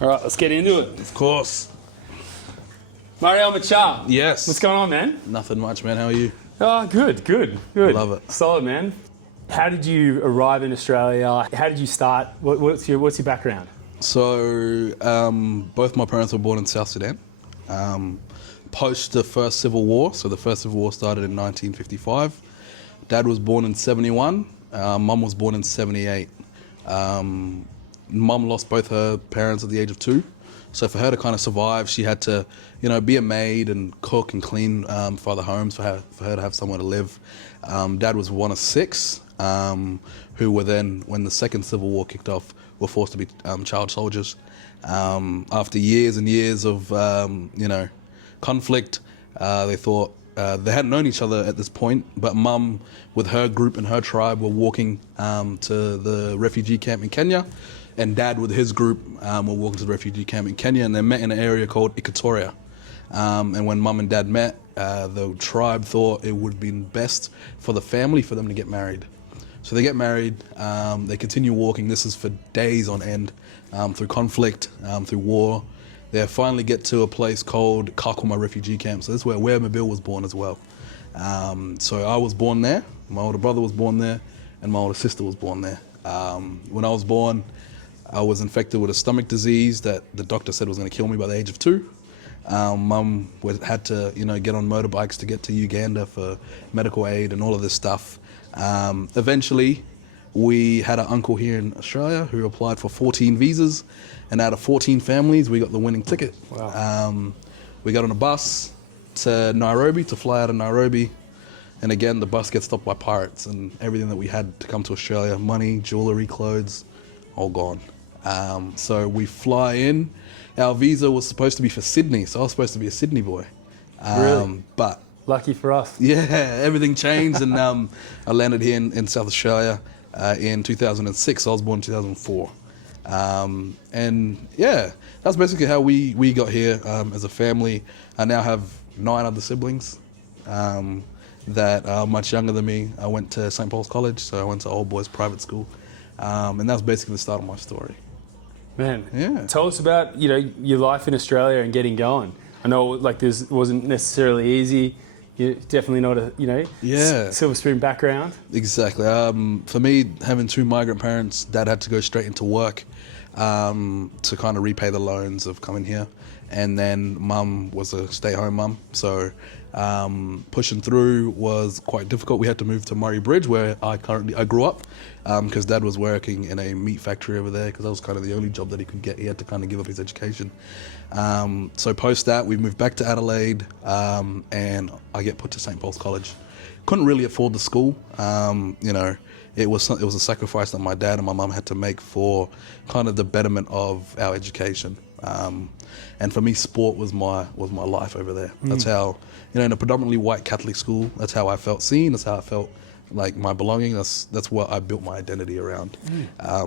All right, let's get into it. Of course. Marial Machar. Yes. What's going on, man? Nothing much, man. How are you? Oh, good. Love it. Solid, man. How did you arrive in Australia? How did you start? What's your background? So, both my parents were born in South Sudan. Post the first civil war. So the first civil war started in 1955. Dad was born in 71. Mum was born in 78. Mum lost both her parents at the age of 2. So for her to kind of survive, she had to, be a maid and cook and clean for other homes for her to have somewhere to live. Dad was one of 6 who were then, when the second civil war kicked off, were forced to be child soldiers. After years and years of, conflict, they thought they hadn't known each other at this point, but Mum, with her group and her tribe, were walking to the refugee camp in Kenya, and Dad, with his group, were walking to the refugee camp in Kenya, and they met in an area called Equatoria. And when Mum and Dad met, the tribe thought it would be best for the family for them to get married. So they get married, they continue walking. This is for days on end, through conflict, through war. They finally get to a place called Kakuma refugee camp. So this is where Marial was born as well. So I was born there, my older brother was born there, and my older sister was born there. When I was born, I was infected with a stomach disease that the doctor said was going to kill me by the age of 2. Mum had to, get on motorbikes to get to Uganda for medical aid and all of this stuff. Eventually, we had an uncle here in Australia who applied for 14 visas, and out of 14 families, we got the winning ticket. Wow. We got on a bus to Nairobi to fly out of Nairobi, and again, the bus gets stopped by pirates, and everything that we had to come to Australia, money, jewellery, clothes, all gone. So we fly in. Our visa was supposed to be for Sydney, so I was supposed to be a Sydney boy. Really? But lucky for us. yeah, everything changed, and I landed here in South Australia in 2006. I was born in 2004. And yeah, that's basically how we got here as a family. I now have 9 other siblings that are much younger than me. I went to St. Paul's College, so I went to old boys private school. And that's basically the start of my story. Man, Yeah. Tell us about your life in Australia and getting going. I know this wasn't necessarily easy. You're definitely not a silver spoon background. Exactly. For me, having 2 migrant parents, Dad had to go straight into work to kind of repay the loans of coming here, and then Mum was a stay-home mum, so pushing through was quite difficult. We had to move to Murray Bridge, where I grew up, because Dad was working in a meat factory over there, because that was kind of the only job that he could get. He had to kind of give up his education. So post that, we moved back to Adelaide, and I get put to St. Paul's College. Couldn't really afford the school. It was a sacrifice that my dad and my mum had to make for kind of the betterment of our education. And for me, sport was my life over there. That's how, in a predominantly white Catholic school, that's how I felt seen. That's how I felt like my belonging. That's what I built my identity around.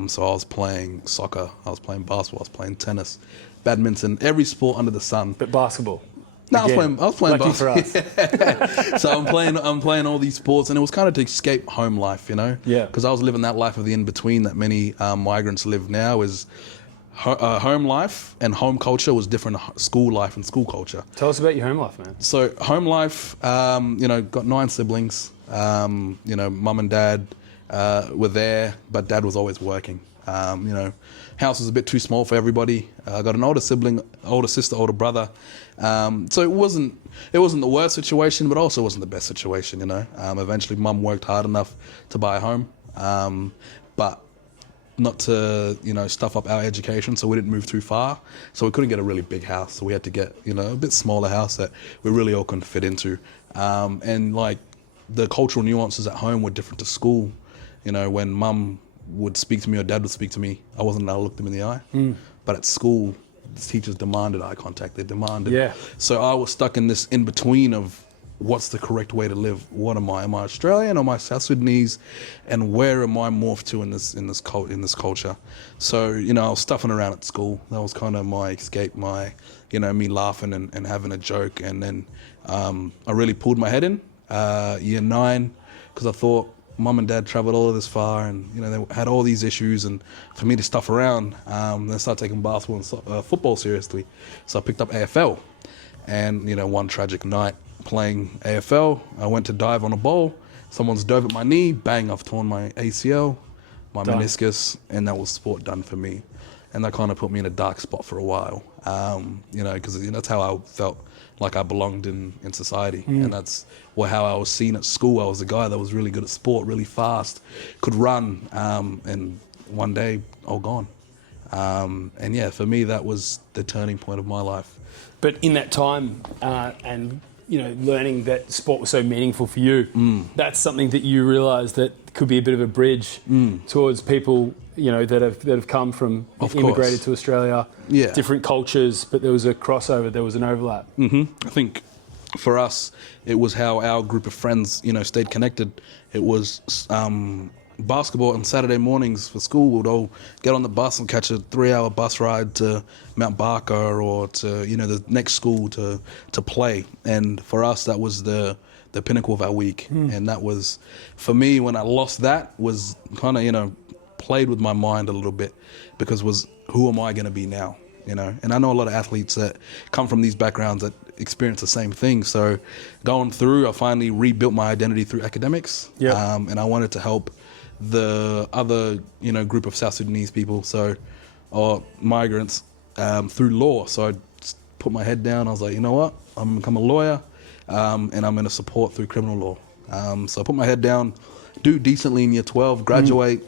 So I was playing soccer, I was playing basketball, I was playing tennis, badminton, every sport under the sun. But basketball? No, I was playing lucky for us. So I'm playing all these sports, and it was kind of to escape home life, Yeah. Because I was living that life of the in-between that many migrants live now. Is home life and home culture was different. School life and school culture. Tell us about your home life, man. So home life, got 9 siblings. Mum and Dad were there, but Dad was always working. House was a bit too small for everybody. I got an older sibling, older sister, older brother. So it wasn't the worst situation, but also wasn't the best situation. Eventually, Mum worked hard enough to buy a home, but not to stuff up our education. So we didn't move too far. So we couldn't get a really big house. So we had to get a bit smaller house that we really all couldn't fit into. And like the cultural nuances at home were different to school. When Mum would speak to me or Dad would speak to me, I wasn't allowed to look them in the eye. But at school, the teachers demanded eye contact. They demanded. Yeah. So I was stuck in this in between of what's the correct way to live. What am I? Am I Australian or am I South Sudanese? And where am I morphed to in this culture? So I was stuffing around at school. That was kind of my escape. My me laughing and having a joke. And then I really pulled my head in year 9 because I thought mum and dad traveled all of this far, and they had all these issues, and for me to stuff around, they started taking basketball and football seriously. So I picked up AFL, and one tragic night playing AFL, I went to dive on a bowl. Someone's dove at my knee, bang! I've torn my ACL, my meniscus, and that was sport done for me. And that kind of put me in a dark spot for a while, because that's how I felt like I belonged in society. And that's how I was seen at school. I was a guy that was really good at sport, really fast, could run, and one day, all gone. And yeah, for me, that was the turning point of my life. But in that time, and learning that sport was so meaningful for you, that's something that you realised that could be a bit of a bridge towards people, that have come from, immigrated to Australia, different cultures, but there was a crossover, there was an overlap. I think for us, it was how our group of friends, stayed connected. It was basketball on Saturday mornings for school. We'd all get on the bus and catch a 3-hour bus ride to Mount Barker or to the next school to play. And for us, that was the pinnacle of our week. And that was, for me, when I lost that, was kind of played with my mind a little bit, because was, who am I going to be now? And I know a lot of athletes that come from these backgrounds that experience the same thing. So going through, I finally rebuilt my identity through academics. And I wanted to help the other, group of South Sudanese people, or migrants, through law. So I just put my head down. I was like, you know what? I'm going to become a lawyer, and I'm going to support through criminal law. So I put my head down, do decently in year 12, graduate.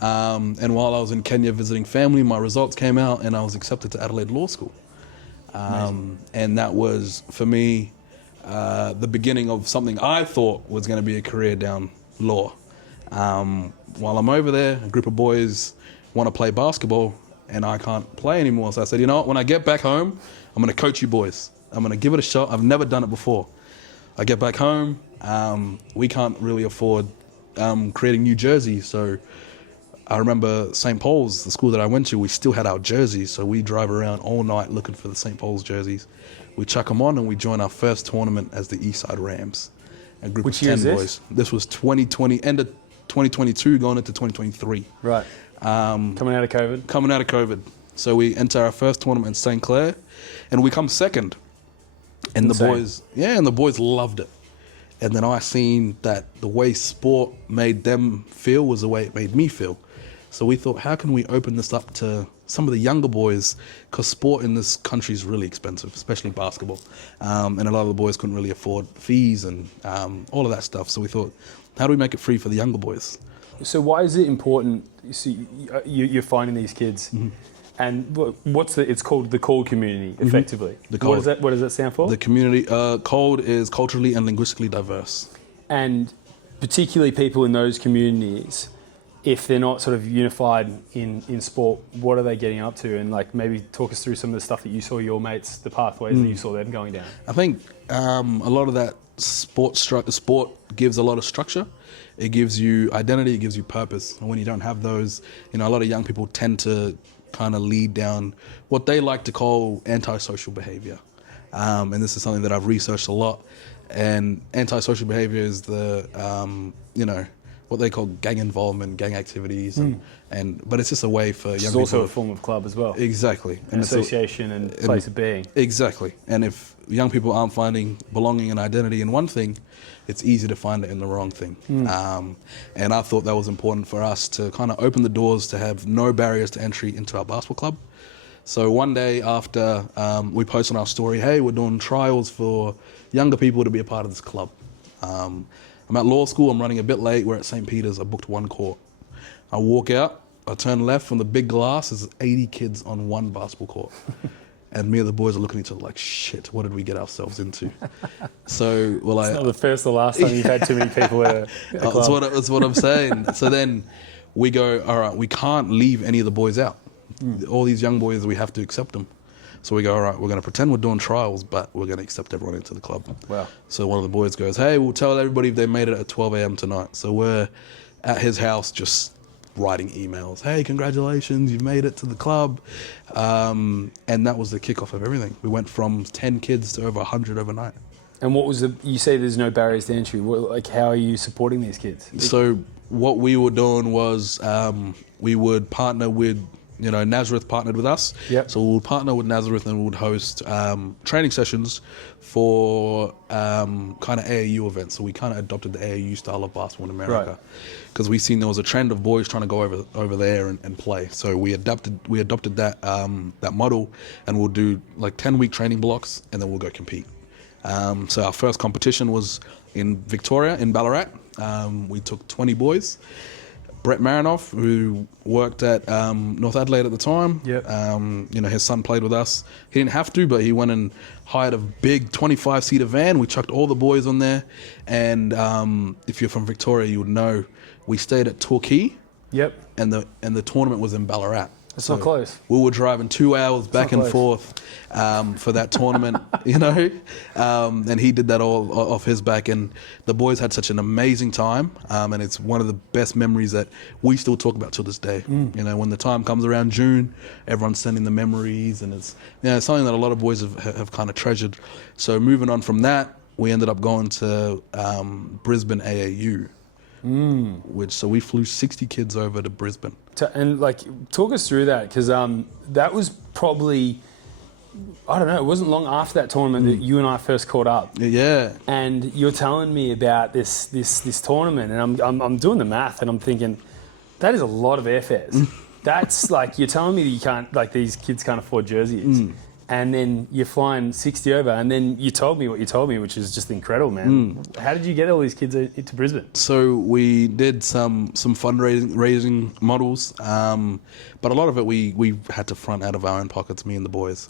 And while I was in Kenya visiting family, my results came out and I was accepted to Adelaide Law School. And that was, for me, the beginning of something I thought was going to be a career down law. While I'm over there, a group of boys want to play basketball and I can't play anymore. So I said, you know what, when I get back home, I'm going to coach you boys. I'm going to give it a shot. I've never done it before. I get back home, we can't really afford creating new jerseys. So I remember St. Paul's, the school that I went to, we still had our jerseys. So we drive around all night looking for the St. Paul's jerseys. We chuck them on and we join our first tournament as the Eastside Rams. A group of 10 boys. This was 2020, end of 2022, going into 2023. Right. Coming out of COVID? Coming out of COVID. So we enter our first tournament in St. Clair and we come second. And the boys loved it. And then I seen that the way sport made them feel was the way it made me feel. So we thought, how can we open this up to some of the younger boys? Because sport in this country is really expensive, especially basketball. And a lot of the boys couldn't really afford fees and all of that stuff. So we thought, how do we make it free for the younger boys? So why is it important? You see, you're finding these kids, and it's called the CALD community, effectively. The CALD. What does that stand for? The community, CALD is culturally and linguistically diverse. And particularly people in those communities, if they're not sort of unified in sport, what are they getting up to? And maybe talk us through some of the stuff that you saw your mates, the pathways that you saw them going down. I think a lot of that sport gives a lot of structure. It gives you identity, it gives you purpose. And when you don't have those, a lot of young people tend to kind of lead down what they like to call antisocial behavior. And this is something that I've researched a lot. And antisocial behavior is what they call gang involvement, gang activities, but it's just a way for young people. It's also a form of club as well. Exactly. An association and place of being. Exactly. And if young people aren't finding belonging and identity in one thing, it's easy to find it in the wrong thing. And I thought that was important for us to kind of open the doors to have no barriers to entry into our basketball club. So one day after we posted on our story, hey, we're doing trials for younger people to be a part of this club. I'm at law school, I'm running a bit late, we're at St. Peter's, I booked one court. I walk out, I turn left from the big glass, there's 80 kids on one basketball court. And me and the boys are looking at each other like, shit, what did we get ourselves into? So, it's not the first or last time you've had too many people at a club. That's what I'm saying. So then we go, all right, we can't leave any of the boys out. All these young boys, we have to accept them. So we go, all right, we're going to pretend we're doing trials, but we're going to accept everyone into the club. Wow. So one of the boys goes, hey, we'll tell everybody if they made it at 12 a.m. tonight. So we're at his house just writing emails. Hey, congratulations, you've made it to the club. And that was the kickoff of everything. We went from 10 kids to over 100 overnight. And what was you say there's no barriers to entry. How are you supporting these kids? So what we were doing was we would partner with, Nazareth partnered with us. Yep. So we would partner with Nazareth and we would host training sessions for kind of AAU events. So we kind of adopted the AAU style of basketball in America because we seen there was a trend of boys trying to go over there and play. So we adopted that that model, and we'll do like 10-week training blocks, and then we'll go compete. So our first competition was in Victoria, in Ballarat. We took 20 boys. Brett Marinoff, who worked at North Adelaide at the time, his son played with us. He didn't have to, but he went and hired a big 25-seater van. We chucked all the boys on there. And if you're from Victoria, you would know we stayed at Torquay. Yep. And the tournament was in Ballarat. It's not close. We were driving 2 hours back and forth for that tournament, and he did that all off his back. And the boys had such an amazing time, and it's one of the best memories that we still talk about to this day. When the time comes around June, everyone's sending the memories, and it's something that a lot of boys have kind of treasured. So moving on from that, we ended up going to Brisbane AAU. So we flew 60 kids over to Brisbane. And talk us through that, because that was probably, I don't know, it wasn't long after that tournament that you and I first caught up. Yeah. And you're telling me about this tournament, and I'm doing the math, and I'm thinking, that is a lot of airfares. That's you're telling me that you can't, these kids can't afford jerseys. And then you're flying 60 over, and then you told me what you told me, which is just incredible, man. How did you get all these kids into Brisbane? So we did some fundraising models, but a lot of it we had to front out of our own pockets, me and the boys,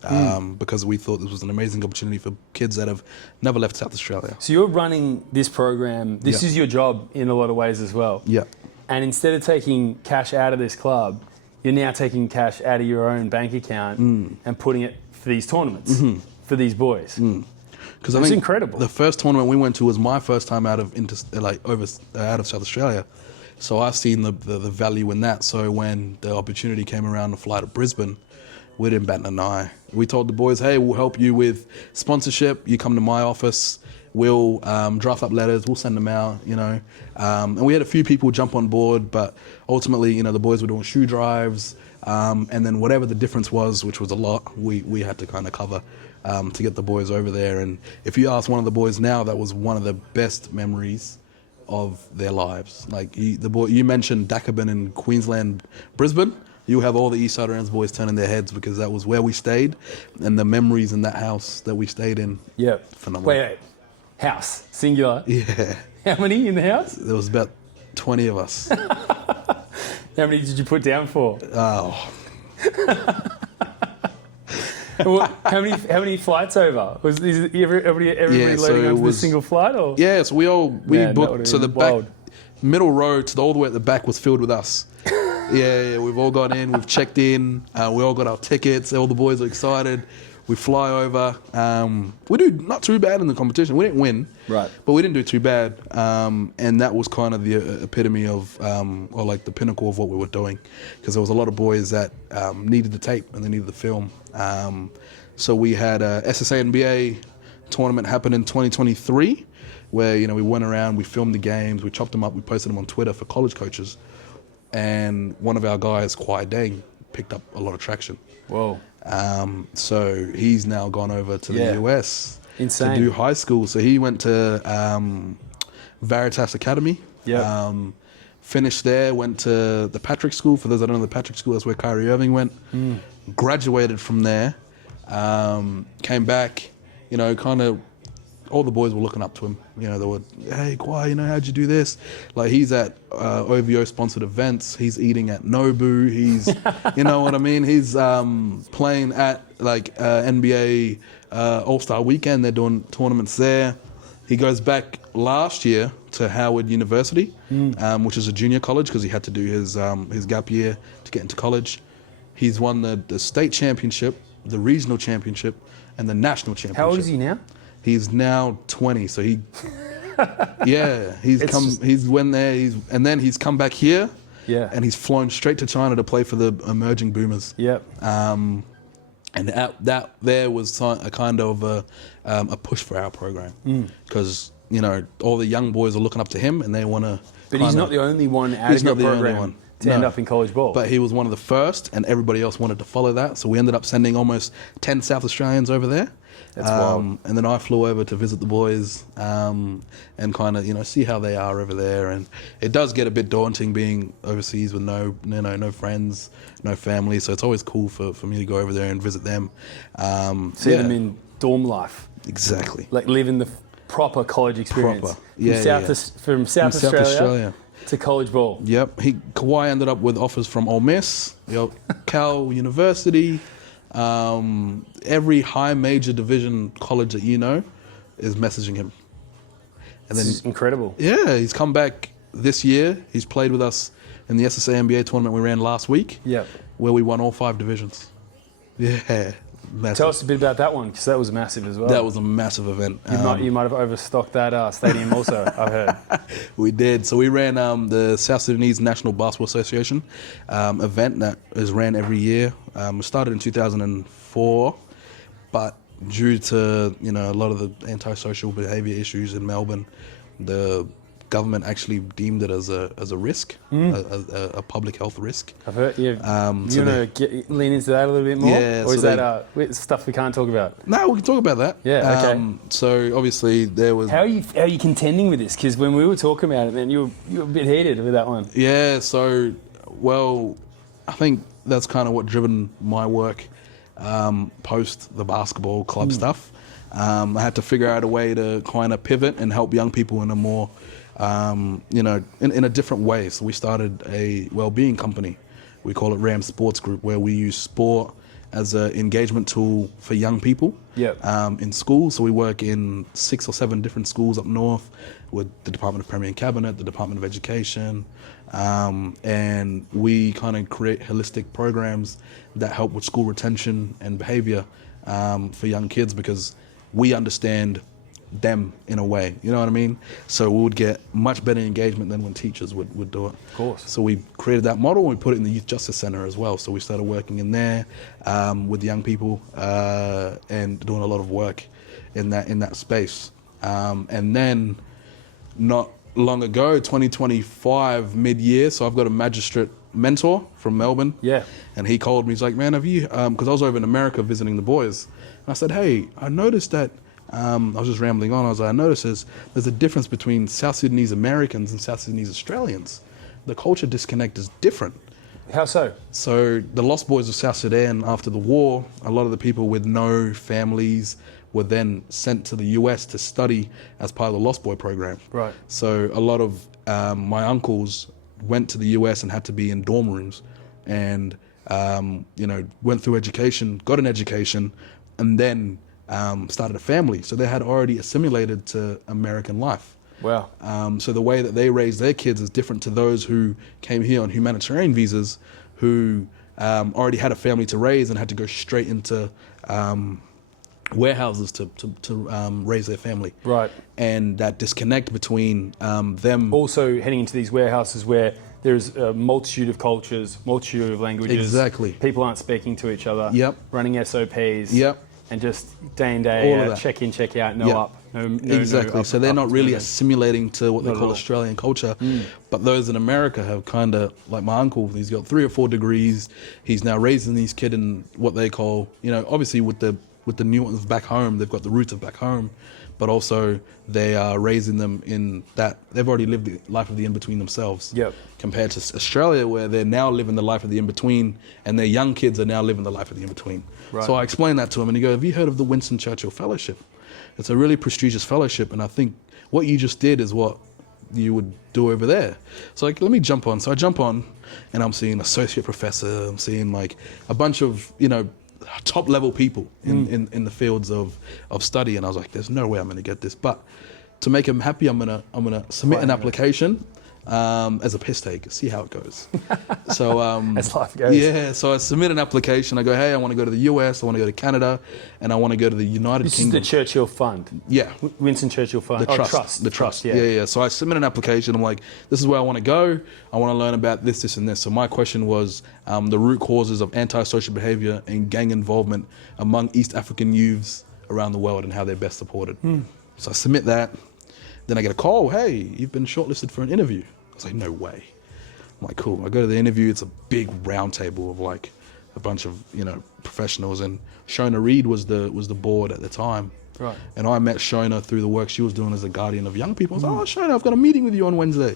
because we thought this was an amazing opportunity for kids that have never left South Australia. So you're running this program. This is your job in a lot of ways as well. Yeah. And instead of taking cash out of this club, you're now taking cash out of your own bank account and putting it for these tournaments, for these boys. Because it's incredible. The first tournament we went to was my first time out of South Australia, so I've seen the value in that. So when the opportunity came around to fly to Brisbane, we didn't bat an eye. We told the boys, "Hey, we'll help you with sponsorship. You come to my office. We'll draft up letters. We'll send them out." And we had a few people jump on board, but ultimately, the boys were doing shoe drives. And then whatever the difference was, which was a lot, we had to kind of cover to get the boys over there. And if you ask one of the boys now, that was one of the best memories of their lives. You mentioned Dacabin in Queensland, Brisbane. You have all the East Side Rams boys turning their heads because that was where we stayed, and the memories in that house that we stayed in. Yeah. Phenomenal. Wait. House, singular. Yeah. How many in the house? There was about 20 of us. How many did you put down for? Oh. How many flights over? Was everybody loading onto a single flight? Or? Yeah, so we booked. So the back, middle row to all the way at the back was filled with us. Yeah, we've all gone in, we've checked in, we all got our tickets, all the boys are excited. We fly over. We do not too bad in the competition. We didn't win, right? But we didn't do too bad. And that was kind of the epitome of, or the pinnacle of what we were doing, because there was a lot of boys that needed the tape and they needed the film. So we had a SSA NBA tournament happen in 2023, where we went around, we filmed the games, we chopped them up, we posted them on Twitter for college coaches, and one of our guys, Kwai Deng, picked up a lot of traction. Whoa. So he's now gone over to the US Insane. to do high school. So he went to Veritas Academy. Yeah. Finished there, went to the Patrick School. For those that don't know the Patrick School, that's where Kyrie Irving went. Graduated from there. Came back, kind of all the boys were looking up to him. They were, "Hey, Kwai, how'd you do this?" He's at OVO sponsored events. He's eating at Nobu. He's, you know what I mean? He's playing at NBA All-Star Weekend. They're doing tournaments there. He goes back last year to Howard University, which is a junior college, because he had to do his gap year to get into college. He's won the state championship, the regional championship, and the national championship. How old is he now? He's now 20, so he's went there, and then he's come back here, and he's flown straight to China to play for the emerging Boomers. Yep. And that there was a kind of a push for our program, because all the young boys are looking up to him and they want to. But he's not the only one out of your program to end up in college ball. But he was one of the first, and everybody else wanted to follow that. So we ended up sending almost 10 South Australians over there. That's wild. And then I flew over to visit the boys and kind of see how they are over there. And it does get a bit daunting being overseas with no friends, no family. So it's always cool for me to go over there and visit them. See them in dorm life. Exactly. Like living the proper college experience. Proper. Yeah, From South Australia to college ball. Yep. Kawhi ended up with offers from Ole Miss, Cal University. Every high major division college that is messaging him. And This is incredible. Yeah, he's come back this year. He's played with us in the SSA NBA tournament we ran last week. Yep. Where we won all 5 divisions. Yeah. Massive. Tell us a bit about that one, because that was massive as well. That was a massive event. You might have overstocked that stadium also, I've heard. We did. So we ran the South Sudanese National Basketball Association event that is ran every year. It started in 2004, but due to a lot of the antisocial behaviour issues in Melbourne, the government actually deemed it as a risk, a public health risk. I've heard. Yeah. You want to lean into that a little bit more? Yeah. Or is that stuff we can't talk about? No, we can talk about that. Yeah. Okay. So obviously there was. How are you contending with this? Because when we were talking about it, man, you were a bit heated with that one. Yeah. So, I think that's kind of what driven my work post the basketball club stuff. I had to figure out a way to kind of pivot and help young people in a more in a different way. So we started a well-being company. We call it RAM Sports Group, where we use sport as an engagement tool for young people in schools. So we work in 6 or 7 different schools up north with the Department of Premier and Cabinet, the Department of Education, and we kind of create holistic programs that help with school retention and behavior for young kids, because we understand them in a way, you know what I mean? So we would get much better engagement than when teachers would do it. Of course. So we created that model and we put it in the Youth Justice Centre as well. So we started working in there with young people and doing a lot of work in that space. And then not long ago, 2025 mid-year, so I've got a magistrate mentor from Melbourne. Yeah. And he called me, he's like, man, have you, because I was over in America visiting the boys. And I said, hey, I noticed that I was just rambling on. I noticed there's a difference between South Sudanese Americans and South Sudanese Australians. The culture disconnect is different. How so? So the Lost Boys of South Sudan, after the war, a lot of the people with no families were then sent to the US to study as part of the Lost Boy program. Right. So a lot of my uncles went to the US and had to be in dorm rooms and, went through education, got an education, and then started a family. So they had already assimilated to American life. Wow. So the way that they raise their kids is different to those who came here on humanitarian visas, who already had a family to raise and had to go straight into warehouses to raise their family. Right. And that disconnect between them. Also heading into these warehouses where there's a multitude of cultures, multitude of languages. Exactly. People aren't speaking to each other. Yep. Running SOPs. Yep. And just day in, day All of out, that. check in, check out, no Yep. up. No Exactly. up, so they're up not really to assimilating to what they Not at call all. Australian culture. But those in America have kind of, like my uncle, he's got 3 or 4 degrees. He's now raising these kids in what they call, obviously with the nuance of back home, they've got the roots of back home, but also they are raising them in that they've already lived the life of the in-between themselves. Yep. Compared to Australia, where they're now living the life of the in-between, and their young kids are now living the life of the in-between. Right. So I explained that to him, and he goes, have you heard of the Winston Churchill Fellowship? It's a really prestigious fellowship, and I think what you just did is what you would do over there. So let me jump on. So I jump on, and I'm seeing associate professor, I'm seeing like a bunch of, top level people in the fields of study, and I was like, there's no way I'm going to get this. But to make him happy, I'm gonna submit an application as a piss take, see how it goes. So As life goes. yeah, so I submit an application. I go, hey, I want to go to the US, I want to go to Canada, and I want to go to the United This Kingdom. is the Churchill Fund. Yeah. Winston Churchill Fund. The trust. The trust. Yeah. So I submit an application. I'm like, this is where I want to go. I want to learn about this, this, and this. So my question was the root causes of antisocial behaviour and gang involvement among East African youths around the world and how they're best supported. So I submit that. Then I get a call. Hey, you've been shortlisted for an interview. I was like, no way. I'm like, cool. I go to the interview. It's a big round table of like a bunch of professionals, and Shona Reed was the board at the time. Right. And I met Shona through the work she was doing as a guardian of young people. I was like, oh, Shona, I've got a meeting with you on Wednesday.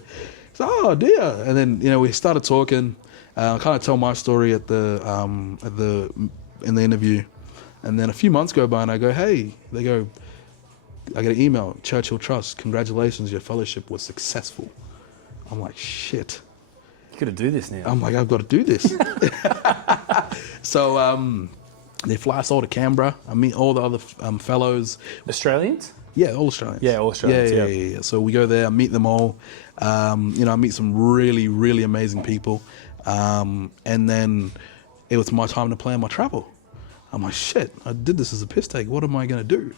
She's like, oh, dear. And then, we started talking. I kind of tell my story in the interview. And then a few months go by and I go, hey, they go, I get an email, Churchill Trust, congratulations, your fellowship was successful. I'm like, shit. You got to do this now. I'm like, I've got to do this. So they fly us all to Canberra. I meet all the other fellows. Australians? Yeah, all Australians. Yeah, all Australians. Yeah. So we go there, I meet them all. I meet some really, really amazing people. And then it was my time to plan my travel. I'm like, shit, I did this as a piss take. What am I going to do?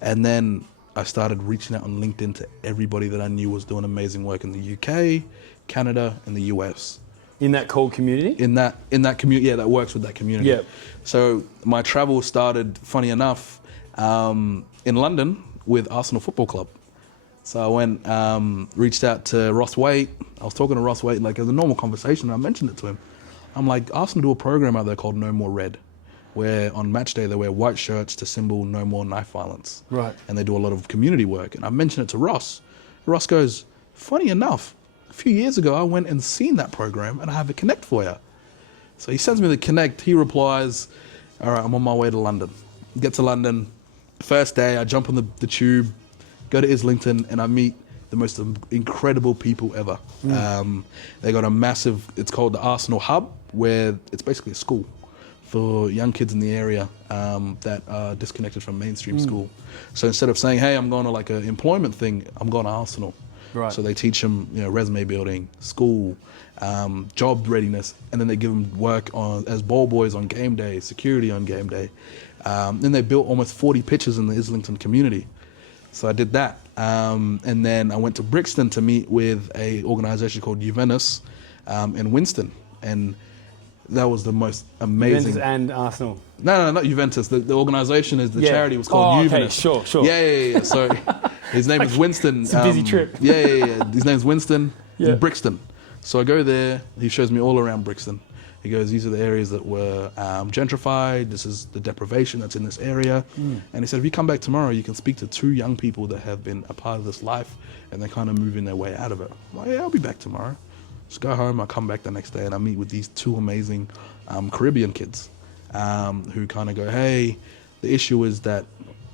And then I started reaching out on LinkedIn to everybody that I knew was doing amazing work in the UK, Canada, and the US. In that cold community? In that community, that works with that community. Yeah. So my travel started, funny enough, in London with Arsenal Football Club. So I went, reached out to Ross Waite. I was talking to Ross Waite, like as a normal conversation, and I mentioned it to him. I'm like, Arsenal do a program out there called No More Red, where on match day they wear white shirts to symbol no more knife violence. Right. And they do a lot of community work. And I mentioned it to Ross. Ross goes, funny enough, a few years ago I went and seen that program and I have a connect for you. So he sends me the connect. He replies, all right, I'm on my way to London. Get to London. First day, I jump on the tube, go to Islington, and I meet the most incredible people ever. They got a massive, it's called the Arsenal Hub, where it's basically a school for young kids in the area that are disconnected from mainstream school. So instead of saying, hey, I'm going to like an employment thing, I'm going to Arsenal. Right. So they teach them, resume building, school, job readiness, and then they give them work as ball boys on game day, security on game day. Then they built almost 40 pitches in the Islington community. So I did that. And then I went to Brixton to meet with a organisation called Juventus in Winston. And that was the most amazing. Juventus and Arsenal. No, not Juventus. The organisation is the charity was called Juventus. Okay, sure. Yeah. So his name is Winston. It's a busy trip. Yeah. His name's Winston Yeah. Brixton. So I go there. He shows me all around Brixton. He goes, these are the areas that were gentrified. This is the deprivation that's in this area. And he said, if you come back tomorrow, you can speak to 2 young people that have been a part of this life and they're kind of moving their way out of it. I'm like, yeah, I'll be back tomorrow. Just go home. I come back the next day and I meet with these 2 amazing Caribbean kids who kind of go, hey, the issue is that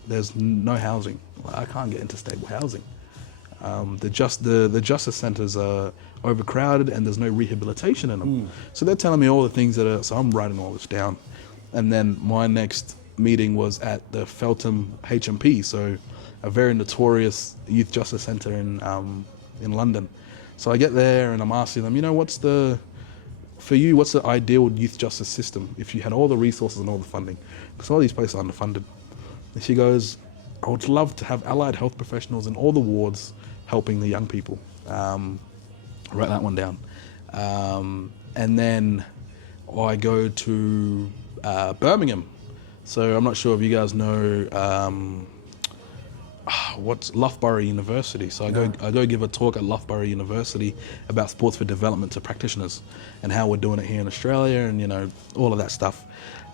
there's no housing. I can't get into stable housing. The justice centres are overcrowded and there's no rehabilitation in them. So they're telling me all the things so I'm writing all this down. And then my next meeting was at the Feltham HMP, so a very notorious youth justice centre in London. So I get there and I'm asking them, what's the ideal youth justice system if you had all the resources and all the funding? Because all these places are underfunded. And she goes, I would love to have allied health professionals in all the wards helping the young people. Write that one down. And then I go to Birmingham. So I'm not sure if you guys know what's Loughborough University. So I go give a talk at Loughborough University about sports for development to practitioners and how we're doing it here in Australia and all of that stuff.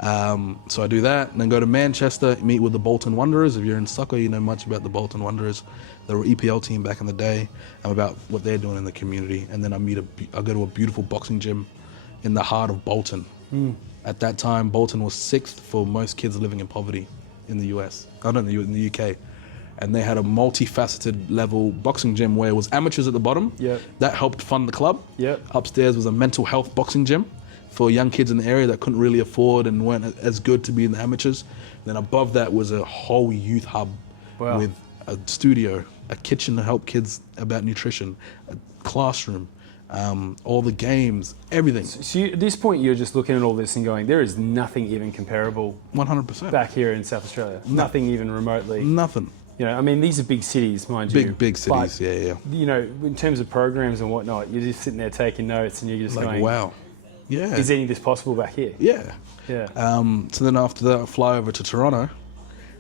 So I do that and then go to Manchester, meet with the Bolton Wanderers. If you're in soccer, you know much about the Bolton Wanderers. They were an EPL team back in the day, and about what they're doing in the community. And then I go to a beautiful boxing gym in the heart of Bolton. At that time, Bolton was 6th for most kids living in poverty in the US. I don't know, in the UK. And they had a multifaceted level boxing gym where it was amateurs at the bottom. Yep. That helped fund the club. Yep. Upstairs was a mental health boxing gym for young kids in the area that couldn't really afford and weren't as good to be in the amateurs. Then above that was a whole youth hub with a studio a kitchen to help kids about nutrition, a classroom, all the games, everything. So at this point, you're just looking at all this and going, there is nothing even comparable 100%. back here in South Australia. Nothing even remotely. Nothing. I mean, these are big cities, mind you. Big cities, but, yeah. In terms of programs and whatnot, you're just sitting there taking notes and you're just Like, going, wow. Yeah. Is any of this possible back here? Yeah. Yeah. So then after that, I fly over to Toronto.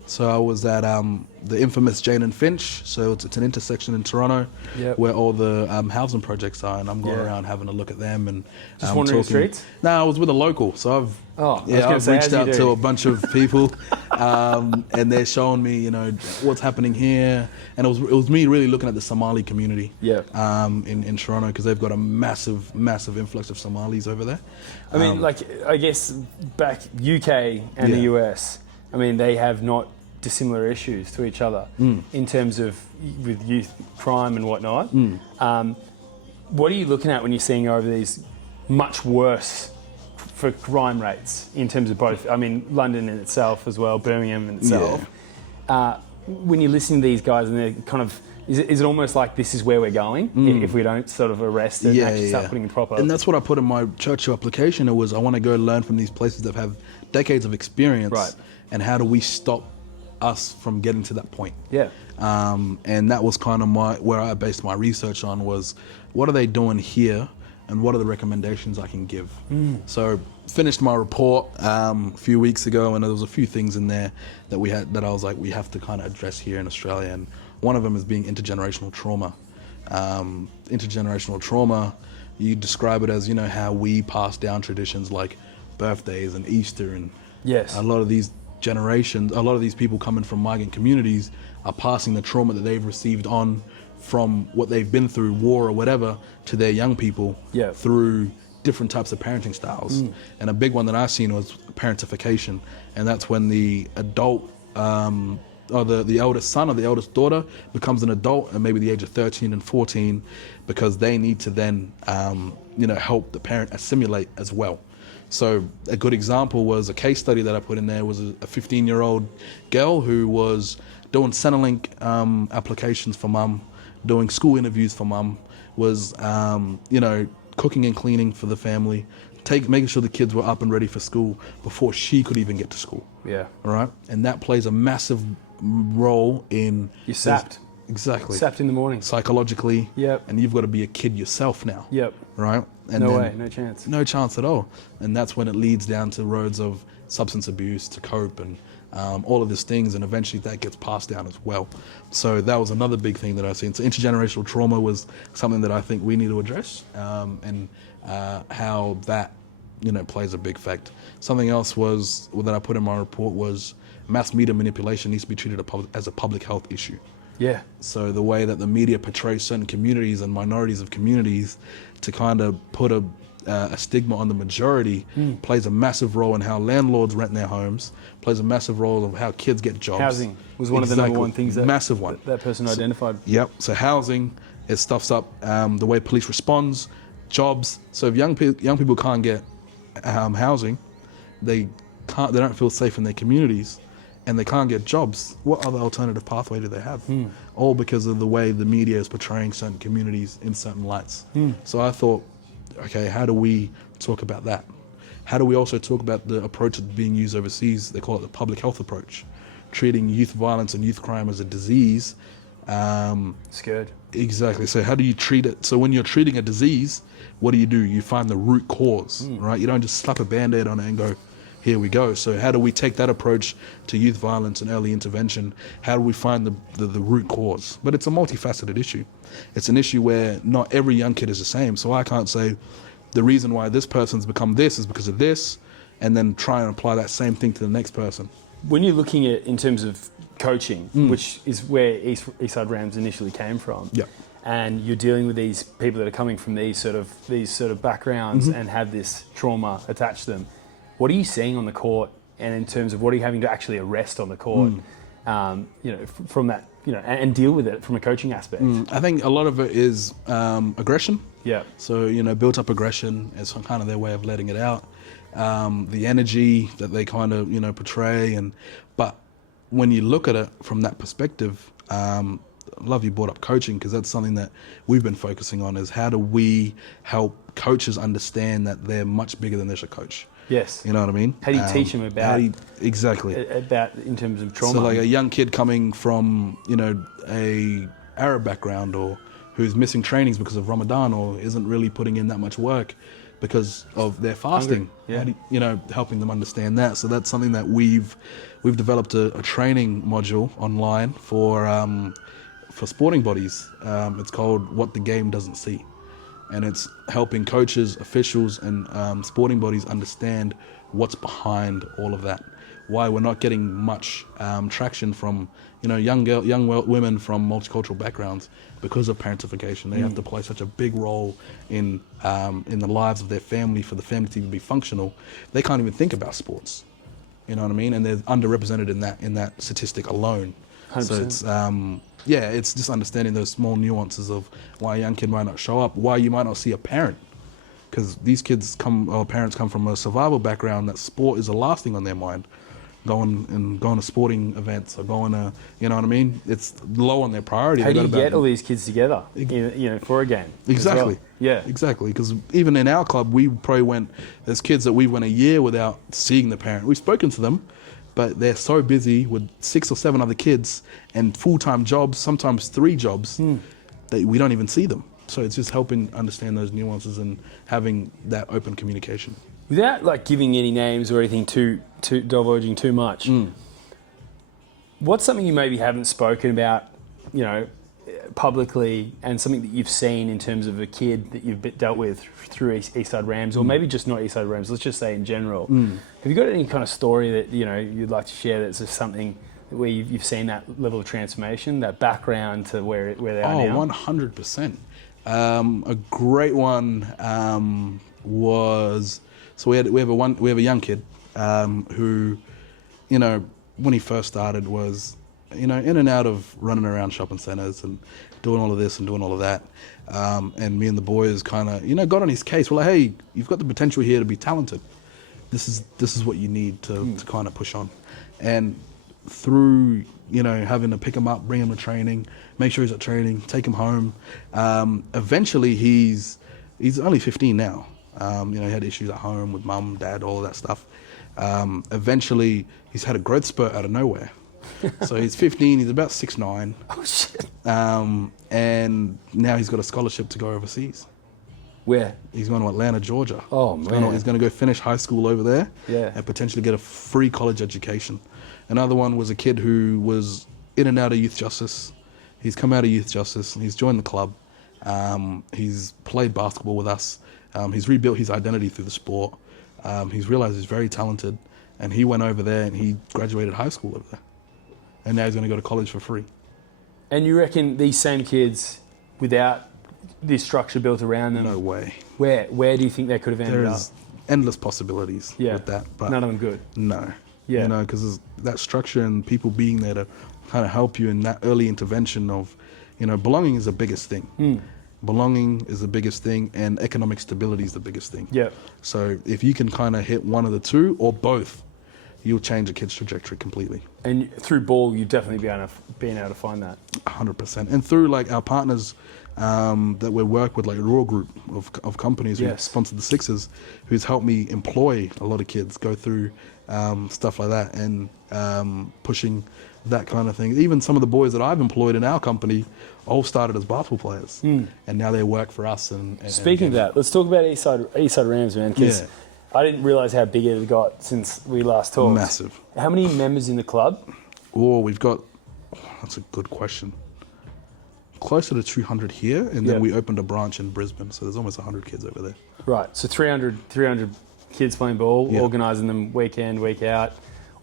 So I was at the infamous Jane and Finch. So it's an intersection in Toronto where all the housing projects are, and I'm going around having a look at them and just wandering the streets. No, I was with a local, so I've reached out to a bunch of people, and they're showing me what's happening here, and it was me really looking at the Somali community in Toronto, because they've got a massive influx of Somalis over there. I mean, I guess back UK and the US, I mean, they have not dissimilar issues to each other in terms of with youth crime and whatnot. What are you looking at when you're seeing over these much worse for crime rates in terms of both? I mean, London in itself as well, Birmingham in itself. When you're listening to these guys and they're kind of, is it almost like this is where we're going if we don't sort of arrest it and actually start putting in proper... And that's what I put in my Churchill application. It was, I want to go learn from these places that have decades of experience. Right. And how do we stop us from getting to that point? Yeah. And that was kind of where I based my research on, was what are they doing here and what are the recommendations I can give? So finished my report a few weeks ago, and there was a few things in there that I was like, we have to kind of address here in Australia. And one of them is being intergenerational trauma. Intergenerational trauma, you describe it as, how we pass down traditions like birthdays and Easter, and a lot of these generations, a lot of these people coming from migrant communities are passing the trauma that they've received on from what they've been through, war or whatever, to their young people through different types of parenting styles. And a big one that I've seen was parentification, and that's when the adult or the eldest son or the eldest daughter becomes an adult at maybe the age of 13 and 14, because they need to then help the parent assimilate as well. So a good example was a case study that I put in there was a 15-year-old girl who was doing Centrelink applications for mum, doing school interviews for mum, was cooking and cleaning for the family, making sure the kids were up and ready for school before she could even get to school. Yeah. All right. And that plays a massive role in... You're sapped. Exactly. Sapped in the morning. Psychologically. Yep. And you've got to be a kid yourself now. Yep. Right? And no way, no chance. No chance at all. And that's when it leads down to roads of substance abuse, to cope, and all of these things, and eventually that gets passed down as well. So that was another big thing that I've seen. So intergenerational trauma was something that I think we need to address, and how that plays a big fact. Something else was that I put in my report was mass media manipulation needs to be treated as a public health issue. Yeah. So the way that the media portrays certain communities and minorities of communities to kind of put a stigma on the majority plays a massive role in how landlords rent their homes, plays a massive role of how kids get jobs. Housing was one of the number one things that person identified. Yep. So housing, it stuffs up the way police responds, jobs. So if young people can't get housing, they don't feel safe in their communities, and they can't get jobs. What other alternative pathway do they have? All because of the way the media is portraying certain communities in certain lights. So I thought, okay, how do we talk about that? How do we also talk about the approach that's being used overseas? They call it the public health approach, treating youth violence and youth crime as a disease. Scared. Exactly. So how do you treat it? So when you're treating a disease, what do? You find the root cause, right? You don't just slap a Band-Aid on it and go, here we go. So how do we take that approach to youth violence and early intervention? How do we find the root cause? But it's a multifaceted issue. It's an issue where not every young kid is the same. So I can't say the reason why this person's become this is because of this, and then try and apply that same thing to the next person. When you're looking at in terms of coaching, which is where Eastside Rams initially came from, and you're dealing with these people that are coming from these sort of backgrounds and have this trauma attached to them, what are you seeing on the court, and in terms of what are you having to actually arrest on the court, from that, and deal with it from a coaching aspect? I think a lot of it is aggression. Yeah. So, built up aggression is kind of their way of letting it out. The energy that they kind of, portray. But when you look at it from that perspective, a love you brought up coaching, because that's something that we've been focusing on, is how do we help coaches understand that they're much bigger than they're a coach. Yes. You know what I mean? How do you teach them about exactly about in terms of trauma? So like a young kid coming from, you know, a Arab background, or who's missing trainings because of Ramadan, or isn't really putting in that much work because of their fasting. Yeah. You know, helping them understand that. So that's something that we've developed a training module online for sporting bodies. It's called What the Game Doesn't See, and it's helping coaches, officials, and sporting bodies understand what's behind all of that. Why we're not getting much traction from, you know, young women from multicultural backgrounds because of parentification. They have to play such a big role in the lives of their family for the family to be functional. They can't even think about sports. You know what I mean? And they're underrepresented in that statistic alone. 100%. So it's it's just understanding those small nuances of why a young kid might not show up, why you might not see a parent. Because these parents come from a survival background, that sport is the last thing on their mind. Going to sporting events, or going to, you know what I mean? It's low on their priority. How do you get all these kids together, you know, for a game? Exactly. Well? Yeah. Exactly. Because even in our club, we probably went, there's kids that we went a year without seeing the parent. We've spoken to them, but they're so busy with 6 or 7 other kids and full-time jobs, sometimes 3 jobs, that we don't even see them. So it's just helping understand those nuances and having that open communication. Without like giving any names or anything too divulging too much, what's something you maybe haven't spoken about, you know, publicly, and something that you've seen in terms of a kid that you've dealt with through Eastside Rams, or maybe just not Eastside Rams, let's just say in general. Have you got any kind of story that, you know, you'd like to share that's just something where you've seen that level of transformation, that background to where they are now? 100%. A great one was, so we have a young kid who, you know, when he first started was, you know, in and out of running around shopping centres and doing all of this and doing all of that. And me and the boys kind of, you know, got on his case. We're like, hey, you've got the potential here to be talented. This is what you need to kind of push on. And through, you know, having to pick him up, bring him to training, make sure he's at training, take him home. Eventually he's only 15 now. You know, he had issues at home with mum, dad, all of that stuff. Eventually he's had a growth spurt out of nowhere. So he's 15, he's about 6'9". Oh shit. And now he's got a scholarship to go overseas. Where? He's going to Atlanta, Georgia. Oh man. He's going to go finish high school over there. Yeah. And potentially get a free college education. Another one was a kid who was in and out of youth justice. He's come out of youth justice and he's joined the club. He's played basketball with us. He's rebuilt his identity through the sport. He's realized he's very talented, and he went over there and he graduated high school over there. And now he's going to go to college for free. And you reckon these same kids, without this structure built around them, no way. Where do you think they could have ended up? There's endless possibilities with that. But none of them good. No. Yeah. You know, because that structure and people being there to kind of help you in that early intervention of, you know, belonging is the biggest thing. Belonging is the biggest thing, and economic stability is the biggest thing. Yeah. So if you can kind of hit one of the two or both, you'll change a kid's trajectory completely. And through ball, you'd definitely be able to find that. 100%. And through like our partners that we work with, like Raw Group of companies who sponsor the Sixers, who's helped me employ a lot of kids, go through stuff like that, and pushing that kind of thing. Even some of the boys that I've employed in our company all started as basketball players, and now they work for us. And speaking of that, let's talk about Eastside Rams, man, because I didn't realise how big it had got since we last talked. Massive. How many members in the club? Oh, we've got, that's a good question, closer to 200 here, and then we opened a branch in Brisbane, so there's almost 100 kids over there. Right, so 300 kids playing ball, organising them week in, week out,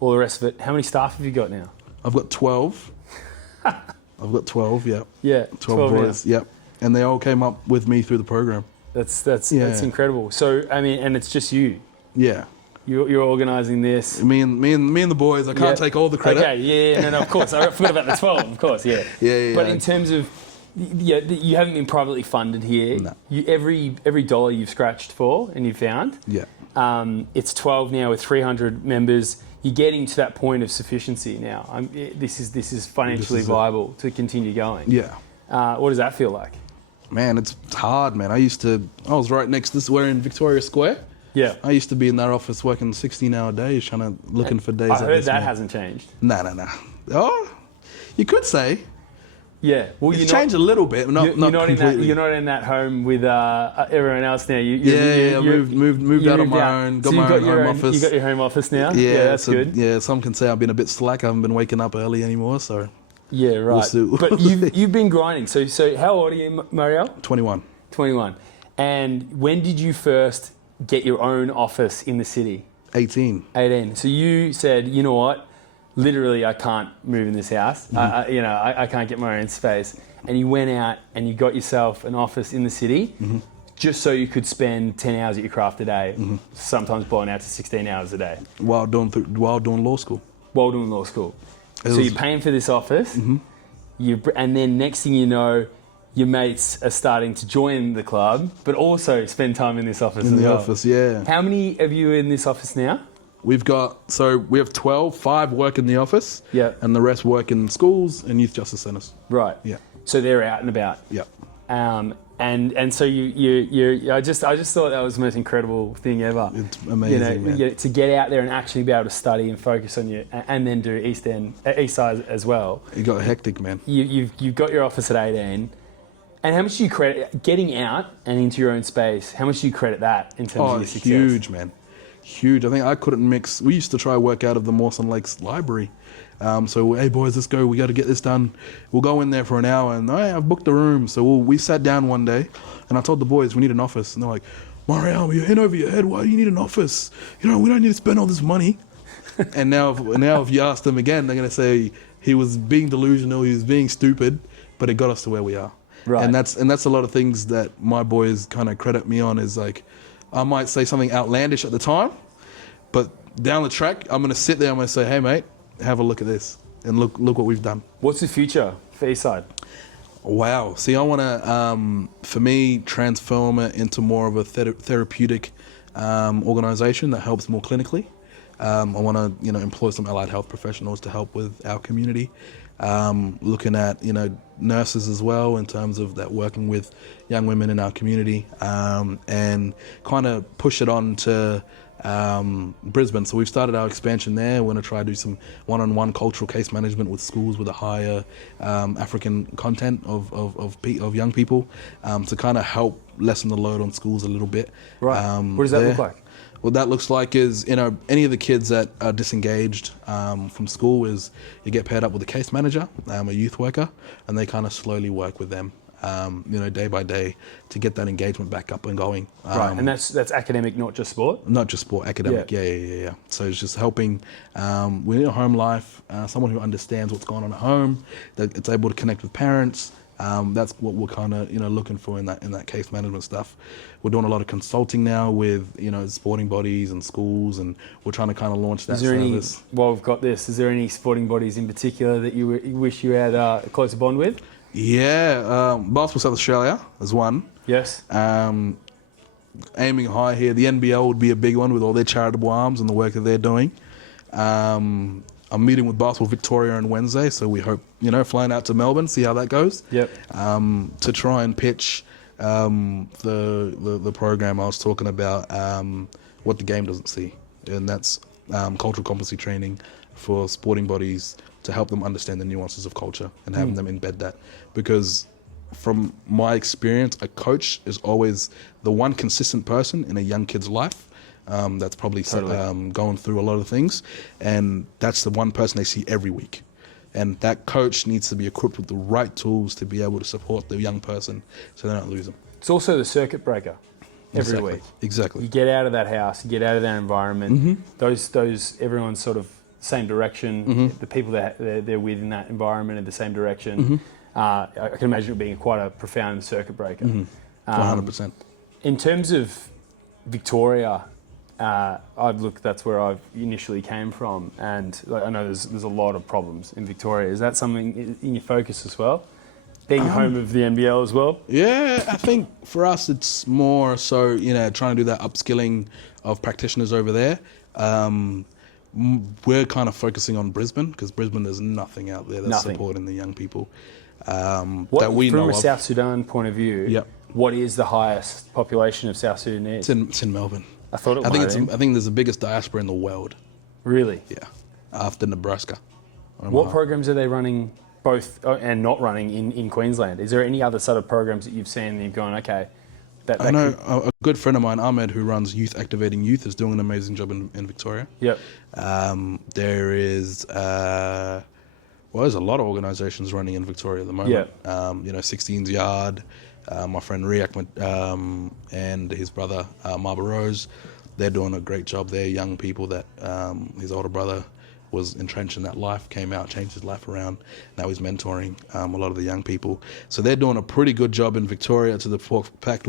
all the rest of it. How many staff have you got now? I've got 12. I've got 12, yeah. Yeah, 12 boys, yep. And they all came up with me through the program. That's incredible. So, I mean, and it's just you. Yeah. You're organising this. Me and the boys. I can't take all the credit. Okay, no, of course. I forgot about the 12, of course, yeah. But in terms of, you haven't been privately funded here. No. Every dollar you've scratched for and you've found. Yeah. It's 12 now with 300 members. You're getting to that point of sufficiency now. This is financially viable to continue going. Yeah. What does that feel like? Man, it's hard, man. I was right next to this, we're in Victoria Square. Yeah. I used to be in that office working 16-hour days, looking for days. I heard that hasn't changed. Nah. Oh, you could say. Yeah. Well, it's changed a little bit, not completely. You're not in that home with everyone else now. I moved out on my own, got my own home office. You got your home office now? Yeah, that's good. Yeah, some can say I've been a bit slack. I haven't been waking up early anymore, so... Yeah, right. But you've been grinding. So how old are you, Marial? 21. 21. And when did you first get your own office in the city? 18. 18. So you said, you know what? Literally, I can't move in this house. Mm-hmm. I can't get my own space. And you went out and you got yourself an office in the city just so you could spend 10 hours at your craft a day, sometimes blowing out to 16 hours a day. While doing law school. While doing law school. So you're paying for this office, and then next thing you know, your mates are starting to join the club, but also spend time in this office as well. In the office, yeah. How many of you in this office now? We have 12, 5 work in the office, and the rest work in schools and youth justice centres. Right. Yeah. So they're out and about. Yeah. And so I just thought that was the most incredible thing ever. It's amazing, man. To get out there and actually be able to study and focus on and then do East Side as well. It got hectic, man. You've got your office at 18. And how much do you credit getting out and into your own space? How much do you credit that in terms of your success? Huge, man. Huge. I think I couldn't mix. We used to try to work out of the Mawson Lakes Library. So, hey boys, let's go. We got to get this done. We'll go in there for an hour, and hey, I've booked a room. So we sat down one day, and I told the boys we need an office, and they're like, Marial, you're in over your head. Why do you need an office? We don't need to spend all this money. And now if you ask them again, they're gonna say he was being delusional, he was being stupid, but it got us to where we are. Right. And that's a lot of things that my boys kind of credit me on. Is like, I might say something outlandish at the time, but down the track, I'm gonna sit there. I'm gonna say, hey mate, have a look at this, and look what we've done. What's the future for Eastside? Wow. See, I want to, for me, transform it into more of a therapeutic organisation that helps more clinically. I want to, employ some allied health professionals to help with our community. Looking at, nurses as well in terms of that, working with young women in our community, and kind of push it on to Brisbane. So we've started our expansion there. We're going to try to do some one-on-one cultural case management with schools with a higher African content of young people, to kind of help lessen the load on schools a little bit. Right. What does that look like? What that looks like is, any of the kids that are disengaged from school, is you get paired up with a case manager, a youth worker, and they kind of slowly work with them, day by day, to get that engagement back up and going. Right, and that's academic, not just sport? Not just sport, academic, yeah. So it's just helping with home life, someone who understands what's going on at home, that it's able to connect with parents. That's what we're kind of looking for in that case management stuff. We're doing a lot of consulting now with sporting bodies and schools, and we're trying to kind of launch that service. While we've got this, is there any sporting bodies in particular that you wish you had a closer bond with? Yeah, Basketball South Australia is one. Yes. Aiming high here, the NBL would be a big one with all their charitable arms and the work that they're doing. I'm meeting with Basketball Victoria on Wednesday, so we hope, flying out to Melbourne, see how that goes. Yep. To try and pitch the program I was talking about, what the game doesn't see, and that's cultural competency training for sporting bodies to help them understand the nuances of culture and having them embed that. Because from my experience, a coach is always the one consistent person in a young kid's life. That's probably going through a lot of things, and that's the one person they see every week. And that coach needs to be equipped with the right tools to be able to support the young person so they don't lose them. It's also the circuit breaker every week. Exactly. You get out of that house, you get out of that environment, those everyone's sort of same direction, the people that they're with in that environment are the same direction. I can imagine it being quite a profound circuit breaker. 100%. In terms of Victoria, that's where I've initially came from, and I know there's a lot of problems in Victoria. Is that something in your focus as well? being home of the NBL as well? Yeah, I think for us it's more so, trying to do that upskilling of practitioners over there. We're kind of focusing on Brisbane because Brisbane, there's nothing out there that's supporting the young people that we know of. From a South Sudan point of view, what is the highest population of South Sudanese? It's in Melbourne. I thought it was. I think there's the biggest diaspora in the world. Really? Yeah, after Nebraska. What programs are they running both and not running in Queensland? Is there any other sort of programs that you've seen and you've gone, okay, I know a good friend of mine, Ahmed, who runs Youth Activating Youth, is doing an amazing job in Victoria. Yep. There is, there's a lot of organisations running in Victoria at the moment. Yeah. 16's Yard, my friend Riak and his brother Marba Rose, they're doing a great job. They're young people that his older brother was entrenched in that life, came out, changed his life around. Now he's mentoring a lot of the young people. So they're doing a pretty good job in Victoria to the fact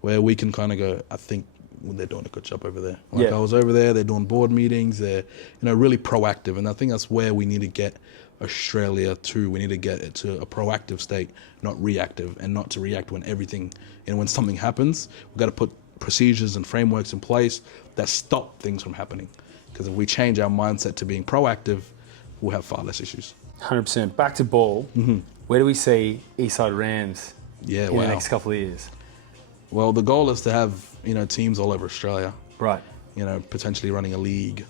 where we can kind of go, I think they're doing a good job over there. I was over there, they're doing board meetings, they're really proactive. And I think that's where we need to get Australia to. We need to get it to a proactive state, not reactive, and not to react when when something happens. We've got to put procedures and frameworks in place that stop things from happening. Because if we change our mindset to being proactive, we'll have far less issues. 100%. Back to ball. Mm-hmm. Where do we see Eastside Rams in the next couple of years? Well, the goal is to have teams all over Australia. Right. Potentially running a league.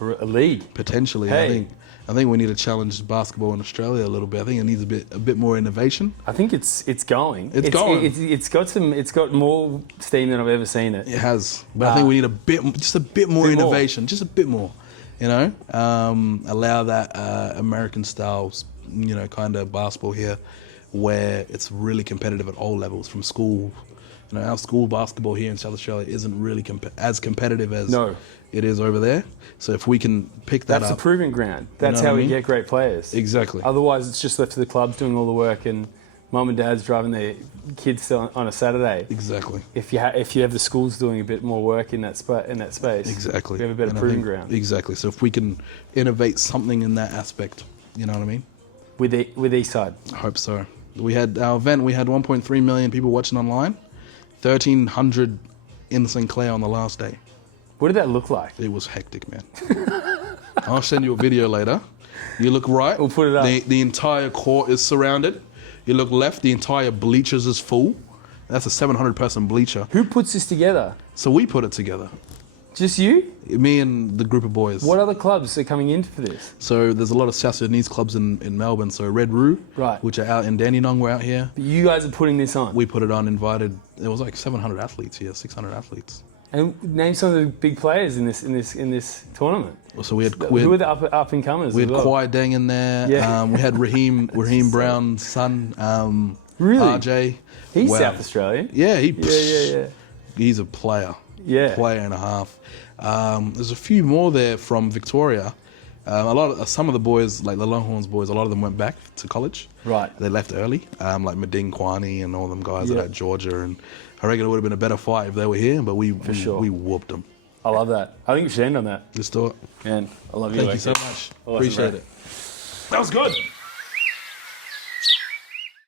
A league? Potentially. Hey. I think we need to challenge basketball in Australia a little bit. I think it needs a bit more innovation. I think it's going. It's going. It's got more steam than I've ever seen it. It has, but I think we need just a bit more innovation, just a bit more. Allow that American style, kind of basketball here, where it's really competitive at all levels, from school. Our school basketball here in South Australia isn't really as competitive as it is over there. So if we can pick that up... That's a proving ground. That's how we get great players. Exactly. Otherwise, it's just left to the clubs doing all the work and mum and dad's driving their kids on a Saturday. Exactly. If you have the schools doing a bit more work in that space, exactly, we have a better proving ground. Exactly. So if we can innovate something in that aspect, you know what I mean? With Eastside. I hope so. We had our event. We had 1.3 million people watching online. 1,300 in St. Clair on the last day. What did that look like? It was hectic, man. I'll send you a video later. You look right. We'll put it up. The entire court is surrounded. You look left, the entire bleachers is full. That's a 700-person bleacher. Who puts this together? So we put it together. Just you? Me and the group of boys. What other clubs are coming in for this? So there's a lot of South Sudanese clubs in Melbourne. So Red Roo, which are out in Dandenong, we're out here. But you guys are putting this on? We put it on, invited. There was like 700 athletes here, 600 athletes. And name some of the big players in this tournament. So we had who are the up and comers? We had Kwai Deng in there. Yeah. We had Raheem Brown's son. Really? RJ. He's South Australian. Yeah. He's a player. Yeah. Player and a half. There's a few more there from Victoria. Some of the boys, like the Longhorns boys, a lot of them went back to college. Right. They left early, like Mading Kwani and all them guys that at Georgia. And I reckon it would have been a better fight if they were here, but we whooped them. I love that. I think we should end on that. Let's do it. Man, I love you. Thank you so much. Appreciate it. That was good.